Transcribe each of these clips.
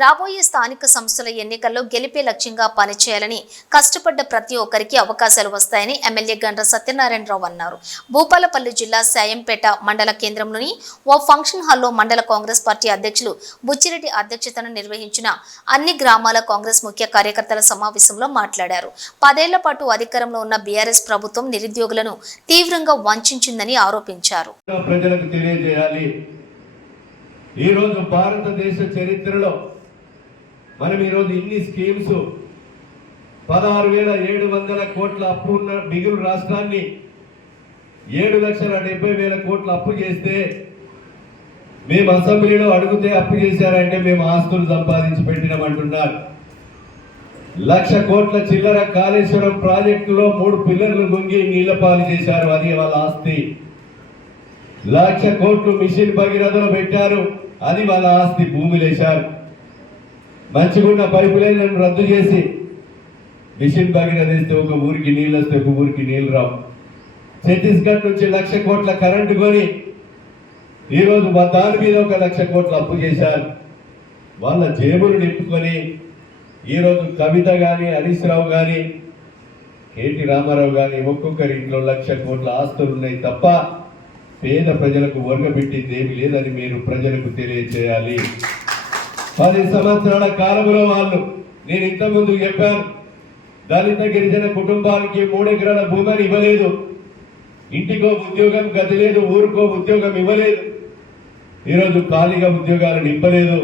రాబోయే స్థానిక సంస్థల ఎన్నికల్లో గెలిపే లక్ష్యంగా పనిచేయాలని కష్టపడ్డ ప్రతి ఒక్కరికి అవకాశాలు వస్తాయని ఎమ్మెల్యే గండ్ర సత్యనారాయణరావు అన్నారు. భూపాలపల్లి జిల్లా సాయంపేట మండల కేంద్రంలోని ఓ ఫంక్షన్ హాల్లో మండల కాంగ్రెస్ పార్టీ అధ్యక్షులు బుచ్చిరెడ్డి అధ్యక్షతన నిర్వహించిన అన్ని గ్రామాల కాంగ్రెస్ ముఖ్య కార్యకర్తల సమావేశంలో మాట్లాడారు. 10 ఏళ్ల పాటు అధికారంలో ఉన్న బీఆర్ఎస్ ప్రభుత్వం నిరుద్యోగులను తీవ్రంగా వంచిందని ఆరోపించారు. ఈ రోజు భారతదేశ చరిత్రలో మనం ఈరోజు ఇన్ని స్కీమ్స్ 16,700 కోట్ల అప్పు ఉన్న మిగులు రాష్ట్రాన్ని 7,70,000 కోట్ల అప్పు చేస్తే మేము అసెంబ్లీలో అడిగితే అప్పు చేశారంటే మేము ఆస్తులు సంపాదించి పెట్టినామంటున్నారు. 1,00,000 కోట్ల చిల్లర కాళేశ్వరం ప్రాజెక్టులో 3 పిల్లర్లు గుంగి నీళ్ల పాలు చేశారు, అది వాళ్ళ ఆస్తి. 1,00,000 కోట్లు మిషన్ భగీరథలో పెట్టారు, అది వాళ్ళ ఆస్తి. భూమిలేశారు. మంచిగున్న పైపు లైన్లను రద్దు చేసి మిషన్ భగీరథ వేస్తే ఒక ఊరికి నీళ్ళు వస్తే ఒక ఊరికి నీళ్ళు రావు. ఛత్తీస్గఢ్ నుంచి 1,00,000 కోట్ల కరెంటు కొని ఈరోజు దాని మీద 1,00,000 కోట్ల అప్పు చేశారు. వాళ్ళ జేబులు నింపుకొని ఈరోజు కవిత కానీ, హరీష్ రావు కానీ, కేటీ రామారావు కానీ ఒక్కొక్కరి ఇంట్లో 1,00,000 కోట్ల ఆస్తులు ఉన్నాయి తప్ప పేద ప్రజలకు ఒరగబెట్టింది ఏమి లేదని మీరు ప్రజలకు తెలియచేయాలి. 10 సంవత్సరాల కాలంలో వాళ్ళు, నేను ఇంతకుముందు చెప్పాను, దళిత గిరిజన కుటుంబానికి 3 ఎకరాల భూమిని ఇవ్వలేదు, ఇంటికో ఉద్యోగం గది లేదు, ఊరికో ఉద్యోగం ఇవ్వలేదు, ఈరోజు ఖాళీగా ఉద్యోగాలను ఇవ్వలేదు.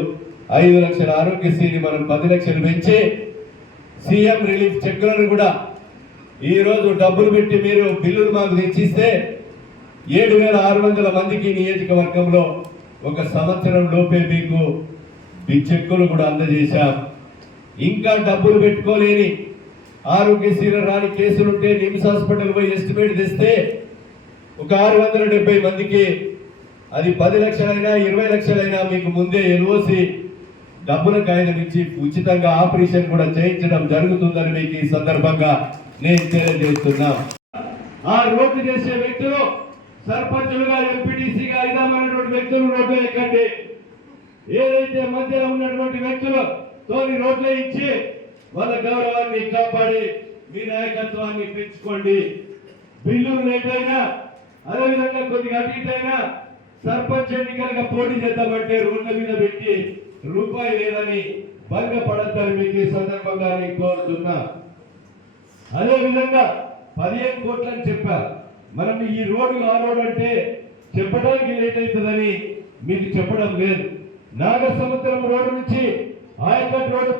5 లక్షల ఆరోగ్యశ్రీని మనం 10 లక్షలు పెంచి సీఎం రిలీఫ్ చెక్కులను కూడా ఈరోజు డబ్బులు పెట్టి మీరు బిల్లులు మాకు తెచ్చిస్తే 7,600 మందికి నియోజకవర్గంలో ఒక సంవత్సరం లోపే మీకు చెక్కులు కూడా అందజేశాం. ఇంకా డబ్బులు పెట్టుకోలేని ఆరోగ్యశ్రీలో రాని కేసులుంటే నిమ్స్ హాస్పిటల్ పోయి ఎస్టిమేట్ తెస్తే ఒక 670 మందికి అది 10 లక్షలైనా 20 లక్షలైనా మీకు ముందే ఎల్ఓసి డబ్బుల కాయిదం ఇచ్చి ఉచితంగా ఆపరేషన్ కూడా చేయించడం జరుగుతుందని మీకు ఈ సందర్భంగా నేను తెలియజేస్తున్నా. ఆ రోడ్డు చేసే వ్యక్తులు సర్పంచులుగా, ఎంపీటీసీగా ఇదామైనటువంటి వ్యక్తులు రోడ్లు ఎక్కండి. ఏదైతే మధ్యలో ఉన్నటువంటి వ్యక్తులు తోని రోడ్లు ఇచ్చి వాళ్ళ గౌరవాన్ని కాపాడి మీ నాయకత్వాన్ని పెంచుకోండి. బిల్లులు లేటైనా, అదేవిధంగా కొద్దిగా అటుయినా సర్పంచ్ ఎన్నికలుగా పోటీ చేద్దామంటే రోడ్ల మీద పెట్టి రూపాయి లేదని భంగపడద్దని మీకు ఈ సందర్భంగా నేను కోరుతున్నా. అదేవిధంగా 15 కోట్లని చెప్పారు. మనం ఈ రోడ్డు ఆ రోడ్ అంటే చెప్పడానికి లేట్ అవుతుందని మీకు చెప్పడం లేదు. నాగసముద్రం రోడ్డు నుంచి ఆయకట్ రోడ్డు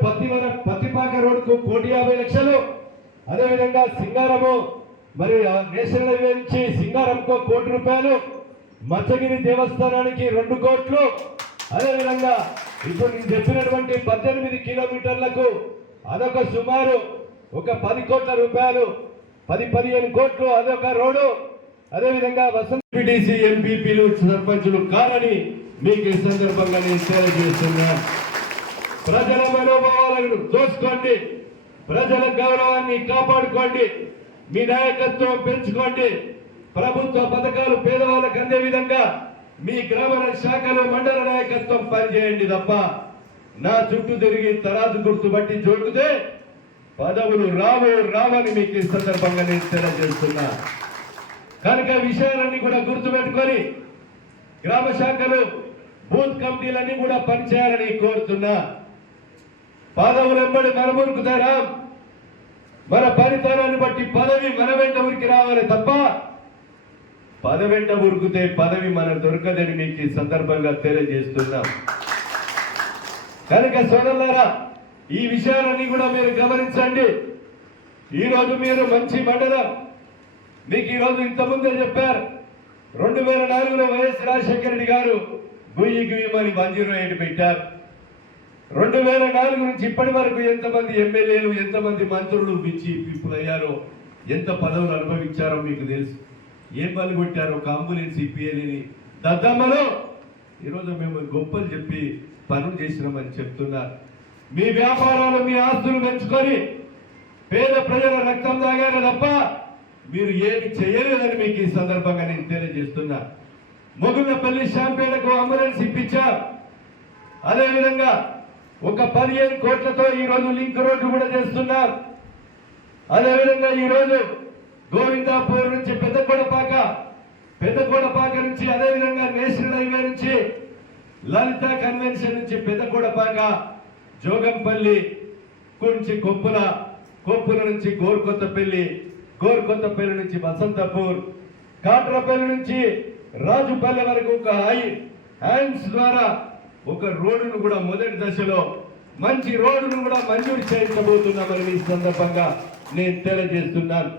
పత్తిపాక రోడ్డుకు 1,50,00,000, అదేవిధంగా సింగారము మరి నేషనల్ హైవే నుంచి సింగారంకు 1 కోటి రూపాయలు, మచ్చగిరి దేవస్థానానికి 2 కోట్లు, అదేవిధంగా ఇప్పుడు నేను చెప్పినటువంటి 18 కిలోమీటర్లకు అదొక సుమారు ఒక 10 కోట్ల రూపాయలు, 10-15 కోట్లు అదొక రోడ్డు. అదేవిధంగా వసంత పిటిసి ఎంపీపీలు సర్పంచులు కాదని మీకు ఈ సందర్భంగా నేను తెలియజేస్తున్నా. ప్రజల మనోభావాలను దోచుకోండి, ప్రజల గౌరవాన్ని కాపాడుకోండి, మీ నాయకత్వం పెంచుకోండి, ప్రభుత్వ పథకాలు పేదవాళ్ళకు అందే విధంగా మీ గ్రామ శాఖలో మండల నాయకత్వం పనిచేయండి తప్ప నా చుట్టూ తిరిగి తరాజు గుర్తు బట్టి జోడితే పదవులు రావని మీకు ఈ సందర్భంగా నేను తెలియజేస్తున్నా. కనుక విషయాలన్నీ కూడా గుర్తుపెట్టుకొని గ్రామ శాఖలు, బూత్ కమిటీలన్నీ కూడా పనిచేయాలని కోరుతున్నా. పదవులు వెంబడి మన ఉరుకుతారా? మన పనితనాన్ని బట్టి పదవి మన వెంట ఉరికి రావాలి తప్ప పదవెంట ఉరికితే పదవి మన దొరకదని మీకు ఈ సందర్భంగా తెలియజేస్తున్నాం. కనుక సోదరులారా, ఈ విషయాలన్నీ కూడా మీరు గమనించండి. ఈరోజు మీరు మంచి మండలం, మీకు ఈరోజు ఇంతకుముందే చెప్పారు, 2004లో వైఎస్ రాజశేఖర రెడ్డి గారు గుయ్యమని 108 పెట్టారు. 2004 నుంచి ఇప్పటి వరకు ఎంతమంది ఎమ్మెల్యేలు, ఎంతమంది మంత్రులు పిప్పులు అయ్యారో, ఎంత పదవులు అనుభవించారో మీకు తెలుసు. ఏం పని కొట్టారో, ఒక అంబులెన్స్ ఇప్పియని దద్దమ్మలో ఈరోజు మేము గొప్పలు చెప్పి పనులు చేసినామని చెప్తున్నారు. మీ వ్యాపారాలు, మీ ఆస్తులు పెంచుకొని పేద ప్రజల రక్తం తాగారు తప్ప మీరు ఏమి చేయలేదని మీకు ఈ సందర్భంగా నేను తెలియజేస్తున్నా. మొగుళ్ళపల్లి శాంపేటకు అంబులెన్స్ ఇప్పించారు. అదేవిధంగా ఒక 15 కోట్లతో ఈ రోజు లింక్ రోడ్డు కూడా చేస్తున్నాం. అదేవిధంగా ఈ రోజు గోవిందాపూర్ నుంచి పెద్దకోడపాక నుంచి అదేవిధంగా నేషనల్ హైవే నుంచి లలిత కన్వెన్షన్ నుంచి పెద్దకోడపాక, జోగంపల్లి నుంచి కొప్పుల నుంచి గోర్కొత్తపల్లి నుంచి వసంతపూర్, కాట్రపల్లి నుంచి రాజుపల్లి వరకు ఒక హ్యాండ్స్ ద్వారా ఒక రోడ్డును కూడా మొదటి దశలో మంచి రోడ్డును కూడా మంజూరు చేయించబోతున్నామని ఈ సందర్భంగా నేను తెలియజేస్తున్నాను.